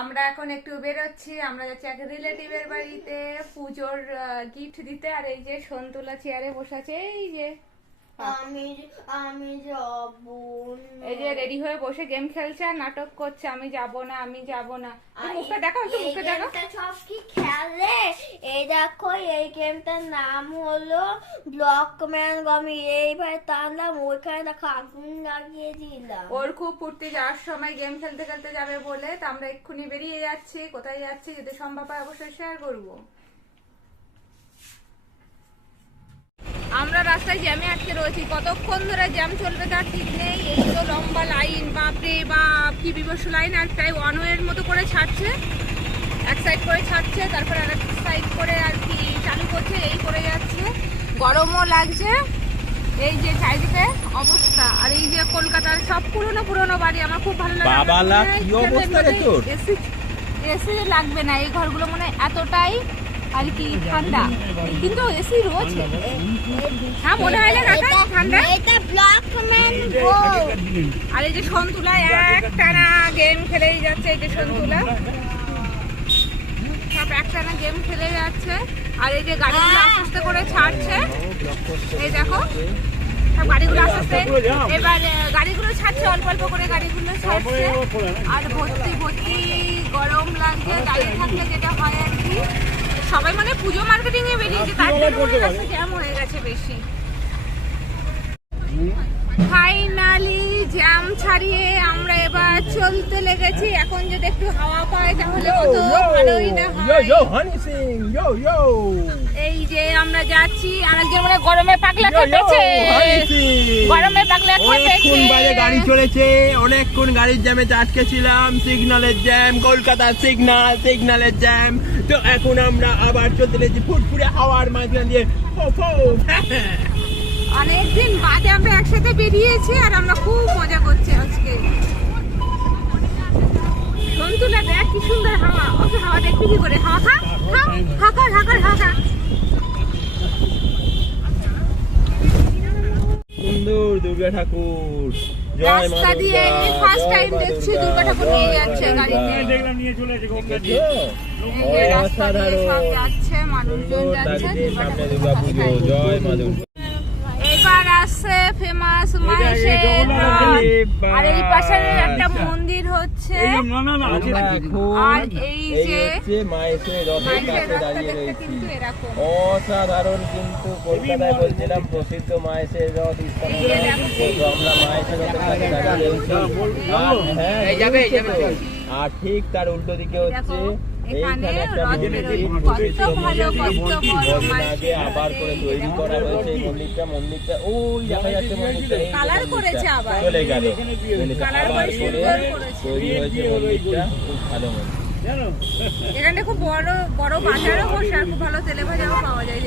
আমরা এখন একটু বেরোচ্ছি, আমরা যাচ্ছি এক রিলেটিভের বাড়িতে পুজোর গিফট দিতে। আর এই যে সন্তুলা চেয়ারে বসে আছে, এই যে আমি যাব এই যে রেডি হয়ে বসে গেম খেলছে আর নাটক করছে, আমি যাব না আমি যাব না। মুখটা দেখো, একটু মুখটা দেখো। সব কি খেলে? এই দেখো, এই গেমটার নাম হলো ব্লকম্যান। আমি এইভাবে টানলাম, ওইখানে দেখো আগুন লাগিয়ে দিলাম। ওর খুব ফুর্তি, যাওয়ার সময় গেম খেলতে খেলতে যাবে বলে। তা আমরা এক্ষুনি বেরিয়ে যাচ্ছি। কোথায় যাচ্ছি যদি সম্ভব হয় অবশ্যই শেয়ার করবো। আমরা রাস্তায় জ্যামে আটকে রয়েছি, কতক্ষণ ধরে জ্যাম চলবে তার ঠিক নেই। এই তো লম্বা লাইন, বাপরে বাপ কি বিভৎস লাইন। আর প্রায় ওয়ান ওয়ের মতো করে ছাড়ছে, এক সাইড করে ছাড়ছে, তারপর আর এক সাইড করে আর কি চালু করছে, এই করে যাচ্ছে। গরমও লাগছে, এই যে চারিদিকে অবস্থা। আর এই যে কলকাতার সব পুরনো পুরনো বাড়ি, আমার খুব ভালো লাগে। এসি লাগবে না, এই ঘরগুলো মানে এতটাই আর কি ঠান্ডা, কিন্তু এসি রয়েছে। হ্যাঁ মনে হয় না ঠান্ডা। এটা ব্লকম্যান গো। আর এই যে সন্তুলা একটানা গেম খেলেই যাচ্ছে, এই যে সন্তুলা সব একটানা গেম খেলে যাচ্ছে। আর এই যে গাড়িগুলো আস্তে আস্তে করে ছাড়ছে, এই দেখো সব গাড়িগুলো আস্তে আস্তে এবার গাড়িগুলো ছাড়ছে, অল্প অল্প করে গাড়িগুলো ছাড়ছে। আর ভর্তি ভর্তি গরম লাগছে দাঁড়িয়ে থাকলে, যেটা হয় আর কি। সবাই মানে পুজো মার্কেটিং এ বেরিয়েছে, তার জন্য জ্যাম হয়ে গেছে বেশি। ফাইনালি জ্যাম ছাড়িয়ে আমরা এবার চলতে লেগেছি। এখন যদি একটু হাওয়া পাই তাহলে কত ভালোই না হয়। এই যে আমরা যাচ্ছি, আরেকজন মানে গরমে পাগলা খেপেছে, গরমে পাগলা খেপেছে। গাড়ি চলেছে, অনেকক্ষণ গাড়ির জ্যামে আটকে ছিলাম। সিগন্যালের জ্যাম, কলকাতার সিগন্যালের জ্যাম। তো এখন আমরা আবার চলতে লেগেছি ফুটফুটে হাওয়ার মাঝখান দিয়ে। অনেকদিন বাদে আমরা একসাথে বেরিয়েছি আর আমরা খুব মজা করছি আজকে। সন্তুলা দেখ কি সুন্দর হাওয়া। ওকে হাওয়া দেখবি কি করে? হাওয়া খা, হাকার হাকার হাকা। সুন্দর দুর্গা ঠাকুর। রাস্তা দিয়ে ফার্স্ট টাইম দেখছি দুর্গা ঠাকুর নিয়ে যাচ্ছে গাড়িতে। দেখলাম নিয়ে চলে এসে রাস্তা দিয়ে সব যাচ্ছে, মানুষজন যাচ্ছে। জয় মা দুর্গা। এবার আসছে ফেমাস মায়ের রথ। আর এই পাশে একটা মন্দির হচ্ছে। আর এই যে মায়ের রথের কাছে দাঁড়িয়ে রয়েছি। অসাধারণ, কিন্তু কলকাতায় বলছিলাম প্রসিদ্ধ মায়ের রথ আমরা মায়ের রথের কাছে দাঁড়িয়ে রয়েছি। আর ঠিক তার উল্টো দিকে হচ্ছে এইখানে একটা আগে আবার করে তৈরি করা হয়েছে এই মন্দিরটা। ওই দেখা যাচ্ছে মন্দিরটা চলে গেল, আবার করে তৈরি হয়েছে মন্দিরটা। খুব ভালো মন্দির। এখানে খুব বড় বড় বাজারও বসে, আর খুব ভালো তেলে ভাজাও পাওয়া যায়।